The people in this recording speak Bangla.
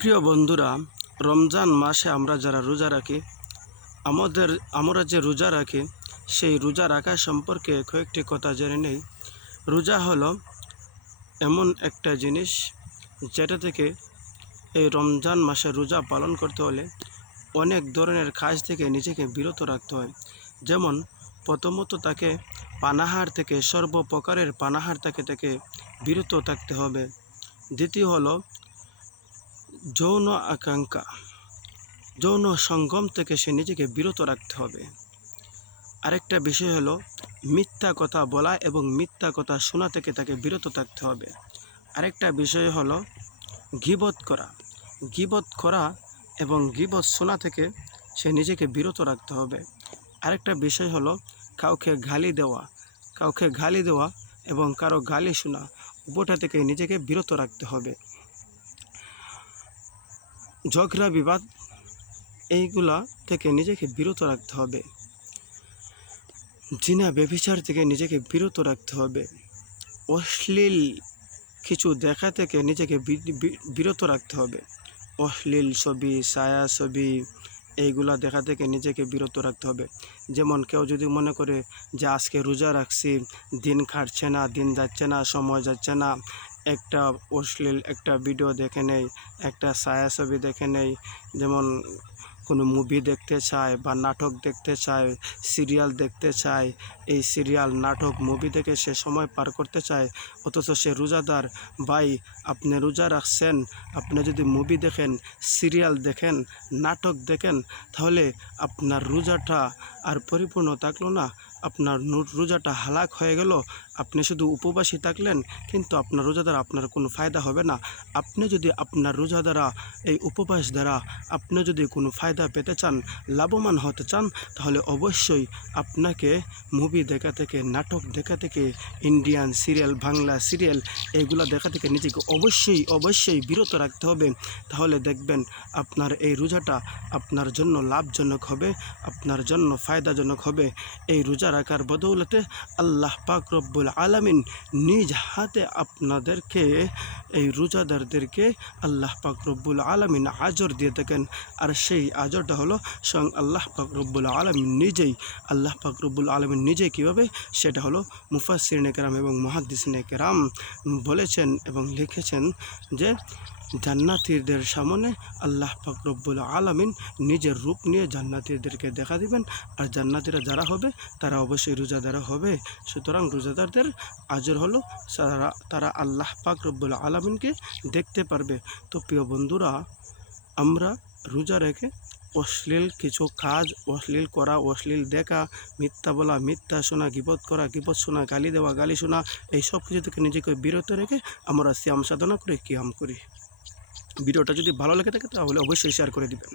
প্রিয় বন্ধুরা, রমজান মাসে আমরা যারা রোজা রাখি, আমাদের আমরা যে রোজা রাখি, সেই রোজা রাখা সম্পর্কে কয়েকটি কথা জেনে নেই। রোজা হলো এমন একটা জিনিস যেটা থেকে এই রমজান মাসে রোজা পালন করতে হলে অনেক ধরনের কাজ থেকে নিজেকে বিরত রাখতে হয়। যেমন, প্রথমত তাকে পানাহার থেকে, সর্বপ্রকারের পানাহার থেকে থেকে বিরত থাকতে হবে। দ্বিতীয় হলো যৌন আকাঙ্ক্ষা, যৌন সঙ্গম থেকে সে নিজেকে বিরত রাখতে হবে। আরেকটা বিষয় হলো, মিথ্যা কথা বলা এবং মিথ্যা কথা শোনা থেকে তাকে বিরত থাকতে হবে। আরেকটা বিষয় হলো, গিবত করা। গিবত করা এবং গিবত শোনা থেকে সে নিজেকে বিরত রাখতে হবে। আরেকটা বিষয় হলো, কাউকে গালি দেওয়া। কাউকে গালি দেওয়া এবং কারও গালি শোনা, উভয়টা থেকে নিজেকে বিরত রাখতে হবে। ঝগড়া, বিবাদ, এইগুলা থেকে নিজেকে বিরত রাখতে হবে। জিনা, ব্যভিচার থেকে নিজেকে বিরত রাখতে হবে। অশ্লীল কিছু দেখা থেকে নিজেকে বিরত রাখতে হবে। অশ্লীল ছবি, ছায়া ছবি, এইগুলা দেখা থেকে নিজেকে বিরত রাখতে হবে। যেমন কেউ যদি মনে করে যে, আজকে রোজা রাখছি, দিন কাটছে না, দিন যাচ্ছে না, সময় যাচ্ছে না একটা অশ্লীল একটা ভিডিও দেখে নেই, একটা ছায়া ছবি দেখে নেই, যেমন কোনো মুভি দেখতে চায় বা নাটক দেখতে চায় সিরিয়াল দেখতে চায়, এই সিরিয়াল নাটক মুভি দেখে সে সময় পার করতে চায়, অথচ সে রোজাদার। ভাই, আপনি রোজা রাখছেন, আপনি যদি মুভি দেখেন সিরিয়াল দেখেন, নাটক দেখেন, তাহলে আপনার রোজাটা আর পরিপূর্ণ থাকল না। আপনার রোজাটা হালাক হয়ে গেল, আপনি শুধু উপবাসী থাকলেন, কিন্তু আপনার রোজা দ্বারা আপনার কোনো ফায়দা হবে না। আপনি যদি আপনার রোজা দ্বারা, এই উপবাস দ্বারা আপনি যদি কোনো ফায়দা পেতে চান, লাভবান হতে চান, তাহলে অবশ্যই আপনাকে মুভি দেখা থেকে, নাটক দেখা থেকে, ইন্ডিয়ান সিরিয়াল, বাংলা সিরিয়াল এইগুলো দেখা থেকে নিজেকে অবশ্যই অবশ্যই বিরত রাখতে হবে। তাহলে দেখবেন আপনার এই রোজাটা আপনার জন্য লাভজনক হবে, আপনার জন্য ফায়দাজনক হবে। এই রোজা রাখার বদৌলতে আল্লাহ পাক রব্বুল আলামিন নিজ হাতে আপনাদেরকে, এই রোজাদারদেরকে আল্লাহ পাক রব্বুল আলামিন আজর দিয়ে থাকেন। আর সেই আজরটা হলো স্বয়ং আল্লাহ পাক রব্বুল আলমিন নিজেই, আল্লাহ পাক রব্বুল আলমিন নিজেই কীভাবে? সেটা হলো মুফাসিরনে কেরাম এবং মহাদিসনে কেরাম বলেছেন এবং লিখেছেন যে, জান্নাতীদের সামনে আল্লাহ পাক রব্বুল আলমিন নিজের রূপ নিয়ে জান্নাতীদেরকে দেখা দিবেন। আর জান্নাতীরা যারা হবে, তারা অবশ্যই রোজাদারা হবে। সুতরাং রোজাদারদের আজর হলো তারা তারা আল্লাহ পাক রব্বুল আলমিনকে দেখতে পারবে। তো প্রিয় বন্ধুরা, আমরা রোজা রেখে অশ্লীল কিছু কাজ, অশ্লীল করা, অশ্লীল দেখা, মিথ্যা বলা, মিথ্যা শোনা, গিবত করা, গিবত শোনা, গালি দেওয়া, গালি শোনা, এই সব কিছু থেকে নিজেকে বিরত রেখে আমরা শ্যাম সাধনা করে কিয়াম করি। ভিডিওটা যদি ভালো লেগে থাকে তাহলে অবশ্যই শেয়ার করে দিবেন।